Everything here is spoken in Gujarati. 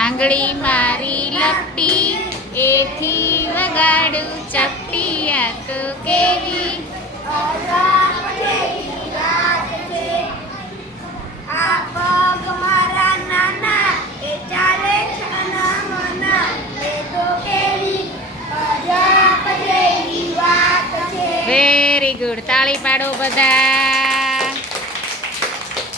આંગળી મારી લપટી એથી વગાડું ચપટી આ તો કેવી? વેરી ગુડ તાળી પાડો બધા.